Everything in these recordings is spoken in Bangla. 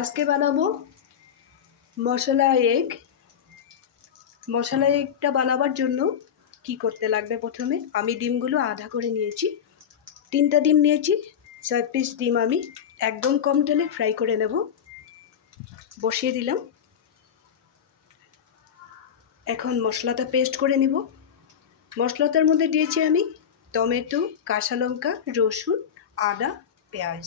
আজকে বানাবো মশলা এগ। মশলা এগটা বানাবার জন্য কি করতে লাগবে, প্রথমে আমি ডিমগুলো আধা করে নিয়েছি। 3টা ডিম নিয়েছি, 4 পিস ডিম আমি একদম কম তেলে ফ্রাই করে নেব। বসিয়ে দিলাম। এখন মশলাটা পেস্ট করে নিব। মশলাটার মধ্যে দিয়েছি আমি টমেটো, কাঁচা লঙ্কা, রসুন, আদা, পেঁয়াজ।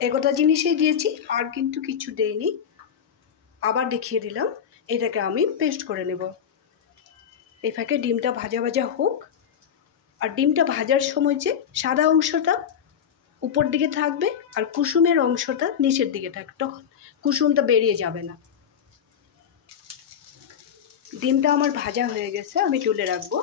এগোটা জিনিসই দিয়েছি, আর কিন্তু কিছু দেইনি। আবার দেখিয়ে দিলাম, এটাকে আমি পেস্ট করে নেব। এই ফাঁকে ডিমটা ভাজা ভাজা হোক। আর ডিমটা ভাজার সময় যে সাদা অংশটা উপর দিকে থাকবে আর কুসুমের অংশটা নিচের দিকে থাকবে, তখন কুসুমটা বেরিয়ে যাবে না। ডিমটা আমার ভাজা হয়ে গেছে, আমি তুলে রাখবো।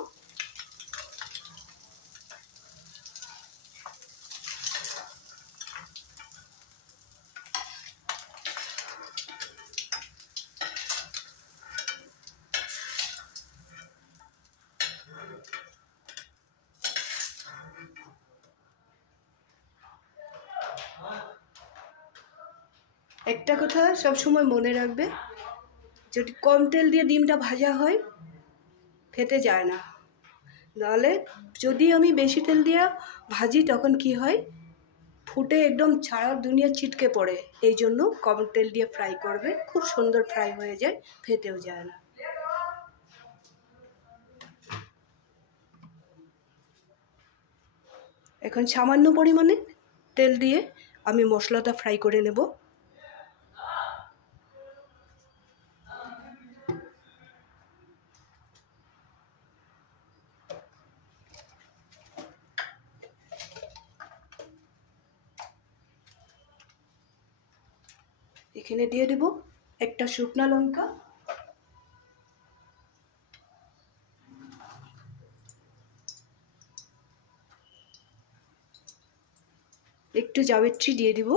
একটা কথা সবসময় মনে রাখবে, যদি কম তেল দিয়ে ডিমটা ভাজা হয় ফেটে যায় না। নাহলে যদি আমি বেশি তেল দিয়ে ভাজি তখন কি হয়, ফুটে একদম ছাড়া দুনিয়া ছিটকে পড়ে। এই জন্য কম তেল দিয়ে ফ্রাই করবে, খুব সুন্দর ফ্রাই হয়ে যায়, ফেটেও যায় না। এখন সামান্য পরিমাণে তেল দিয়ে আমি মশলাটা ফ্রাই করে নেব। এখানে দিয়ে দেব একটা শুকনো লঙ্কা, একটু জাবিত্রী দিয়ে দিব,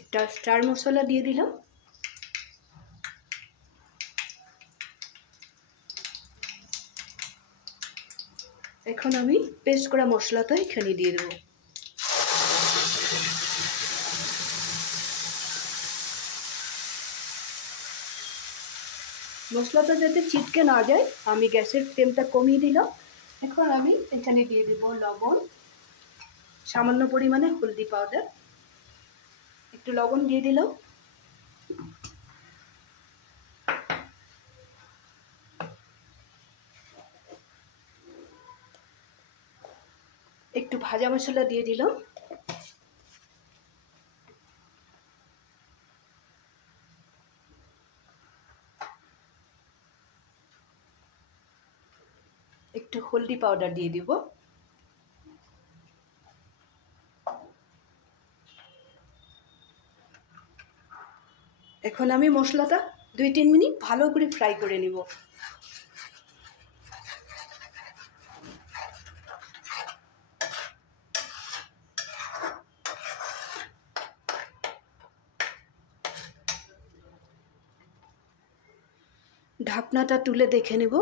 একটা স্টার মশলা দিয়ে দিলাম, এখন আমি পেস্ট করা মশলাটা এখানে দিয়ে দেব। মশলাটা যাতে ছিটকে না যায় আমি গ্যাসের ফ্লেমটা কমিয়ে দিলাম। এখন আমি এখানে দিয়ে দেব লবণ, সামান্য পরিমাণে হলদি পাউডার, একটু লবণ দিয়ে দিলাম, একটু ভাজা মশলা দিয়ে দিলাম, একটু হলদি পাউডার দিয়ে দিব। এখন আমি মশলাটা 2-3 মিনিট ভালো করে ফ্রাই করে নিব। ঢাকনাটা তুলে দেখে নেব।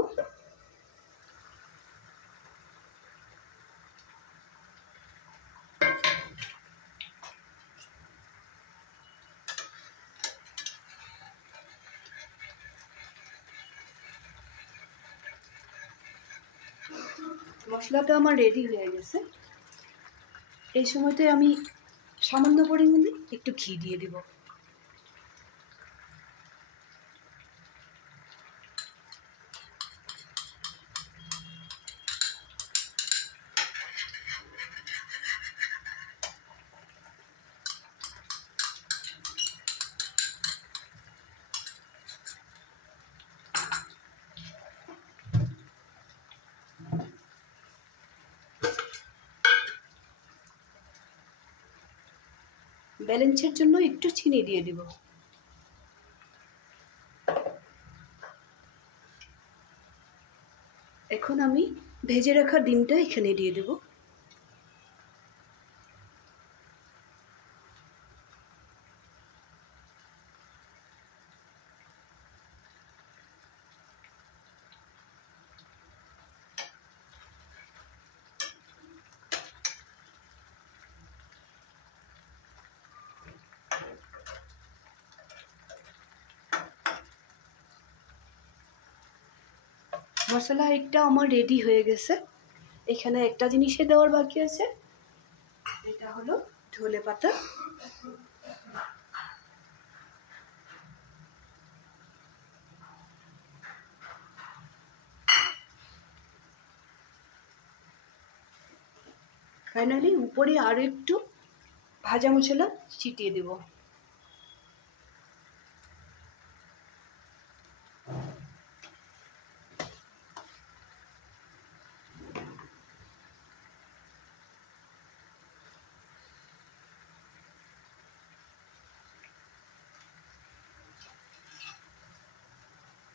মশলাটা আমার রেডি হয়ে গেছে। এই সময়তে আমি সামান্য পরিমাণে একটু ঘি দিয়ে দিব। ব্যালেন্সের জন্য একটু চিনি দিয়ে দিব। এখন আমি ভেজে রাখা ডিমটা এখানে দিয়ে দেব। মশলা একটা আমার রেডি হয়ে গেছে। এখানে একটা জিনিসে দেওয়ার বাকি আছে, এটা হলো ধনে পাতা। ফাইনালি উপরে আরও একটু ভাজা মশলা ছিটিয়ে দেব।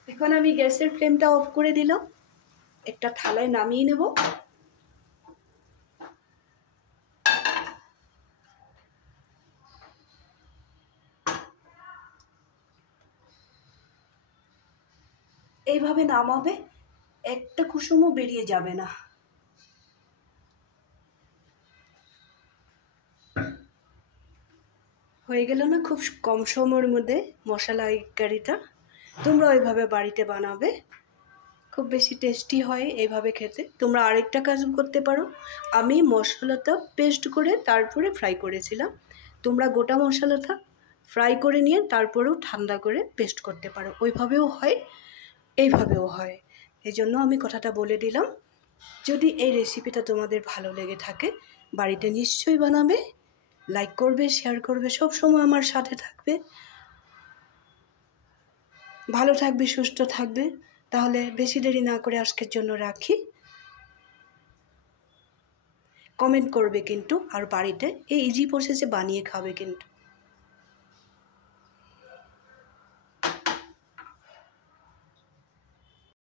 এখন আমি গ্যাসের ফ্লেমটা অফ করে দিলাম, একটা থালায় নামিয়ে নেব। এইভাবে নামাবে, একটা কুসুমও বেরিয়ে যাবে না। হয়ে গেল না খুব কম সময়ের মধ্যে মশলা কারিটা। তোমরা ওইভাবে বাড়িতে বানাবে, খুব বেশি টেস্টি হয় এইভাবে খেতে। তোমরা আরেকটা কাজ করতে পারো, আমি মশলাটা পেস্ট করে তারপরে ফ্রাই করেছিলাম। তোমরা গোটা মশলাটা ফ্রাই করে নিয়ে তারপরেও ঠান্ডা করে পেস্ট করতে পারো, ওইভাবেও হয় এইভাবেও হয়। এই জন্য আমি কথাটা বলে দিলাম। যদি এই রেসিপিটা তোমাদের ভালো লেগে থাকে বাড়িতে নিশ্চয়ই বানাবে, লাইক করবে, শেয়ার করবে, সব সময় আমার সাথে থাকবে। ভালো থাকবে, সুস্থ থাকবে। তাহলে বেশি দেরি না করে আজকের জন্য রাখি। কমেন্ট করবে কিন্তু, আর বাড়িতে এই ইজি প্রসেসে বানিয়ে খাবে কিন্তু।